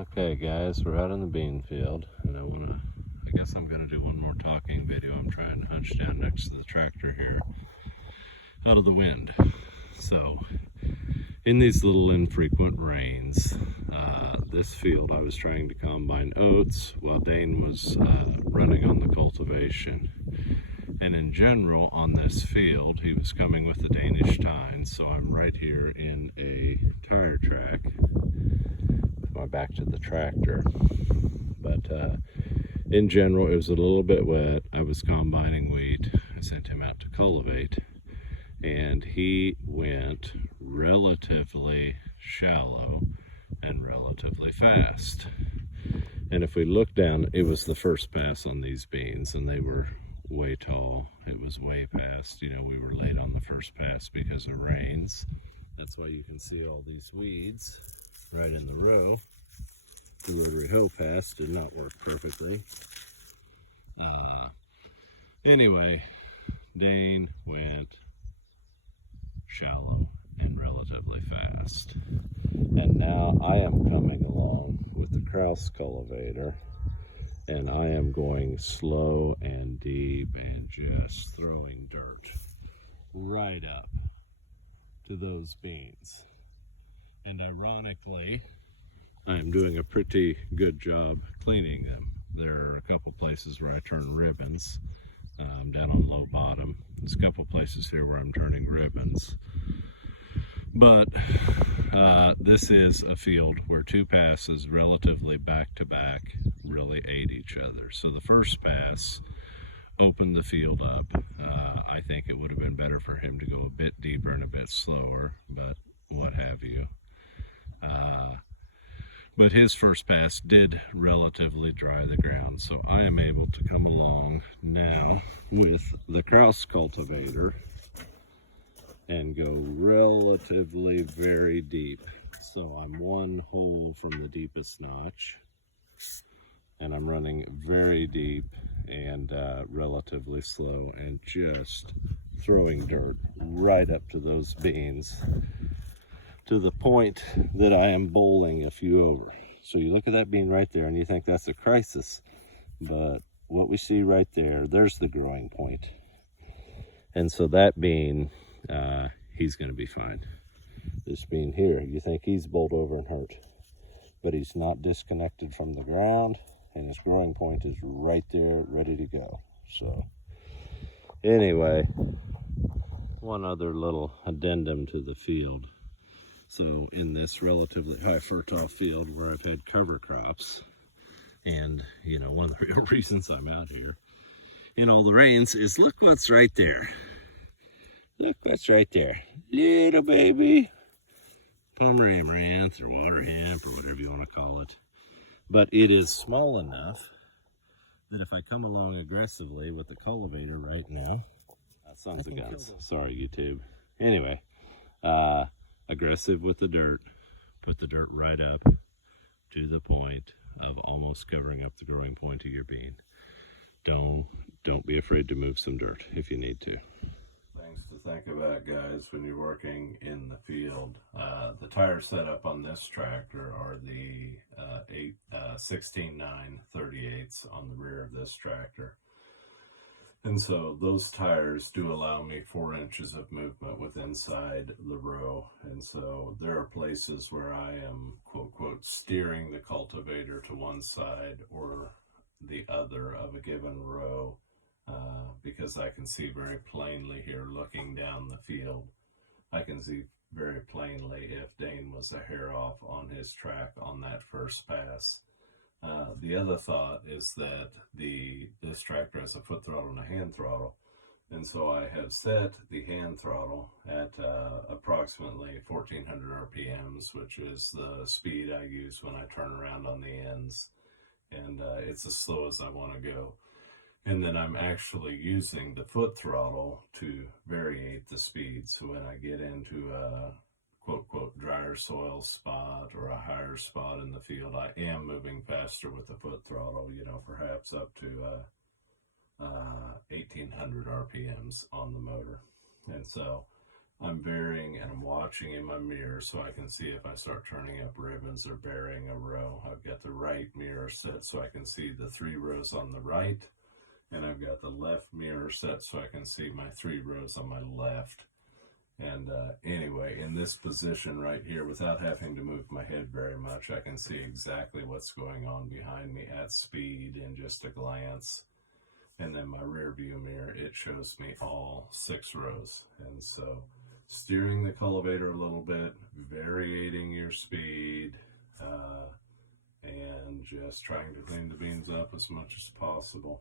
Okay guys, we're out in the bean field and I guess I'm gonna do one more talking video. I'm trying to hunch down next to the tractor here out of the wind. So in these little infrequent rains, this field I was trying to combine oats while Dane was running on the cultivation. And in general on this field, he was coming with the Danish tines, so I'm right here in a tire track with my back to the tractor. But in general, it was a little bit wet. I was combining wheat. I sent him out to cultivate, and he went relatively shallow and relatively fast. And if we look down, it was the first pass on these beans, and they were way tall. It was way past, we were late on the first pass because of rains. That's why you can see all these weeds right in the row. The rotary hoe pass did not work perfectly. Anyway, Dane went shallow and relatively fast. And now I am coming along with the Kraus cultivator, and I am going slow and deep and just throwing dirt right up to those beans. And ironically, I'm doing a pretty good job cleaning them. There are a couple places where I turn ribbons, down on low bottom. There's a couple places here where I'm turning ribbons. But this is a field where two passes relatively back to back really aid each other. So the first pass opened the field up. I think it would have been better for him to go a bit deeper and a bit slower, but what have you. But his first pass did relatively dry the ground, so I am able to come along now with the Kraus cultivator and go relatively very deep. So I'm one hole from the deepest notch, and I'm running very deep and relatively slow and just throwing dirt right up to those beans, to the point that I am bowling a few over. So you look at that bean right there and you think that's a crisis, but what we see right there, there's the growing point. And so that bean, he's going to be fine. This bean here, you think he's bowled over and hurt, but he's not disconnected from the ground, and his growing point is right there, ready to go. So anyway, one other little addendum to the field. So in this relatively high fertile field where I've had cover crops, and one of the real reasons I'm out here in all the rains is look what's right there. Look what's right there. Little baby Palmer amaranth or water hemp or whatever you want to call it. But it is small enough that if I come along aggressively with the cultivator right now, sons of guns. Sorry, YouTube. Anyway, aggressive with the dirt, put the dirt right up to the point of almost covering up the growing point of your bean. Don't be afraid to move some dirt if you need to. Things to think about, guys, when you're working in the field. The tire setup on this tractor are the 16.9/38 on the rear of this tractor. And so those tires do allow me 4 inches of movement with inside the row. And so there are places where I am, quote, quote, steering the cultivator to one side or the other of a given row, because I can see very plainly here looking down the field. I can see very plainly if Dane was a hair off on his track on that first pass. The other thought is that this tractor has a foot throttle and a hand throttle, and so I have set the hand throttle at approximately 1400 RPMs, which is the speed I use when I turn around on the ends, and it's as slow as I want to go. And then I'm actually using the foot throttle to variate the speed, so when I get into a quote, quote, drier soil spot or a higher spot in the field, I am moving faster with the foot throttle, perhaps up to 1800 RPMs on the motor. And so I'm varying and I'm watching in my mirror so I can see if I start turning up ribbons or burying a row. I've got the right mirror set so I can see the 3 rows on the right, and I've got the left mirror set so I can see my 3 rows on my left. And anyway, in this position right here, without having to move my head very much, I can see exactly what's going on behind me at speed in just a glance. And then my rear view mirror, it shows me all 6 rows. And so steering the cultivator a little bit, varying your speed, and just trying to clean the beans up as much as possible.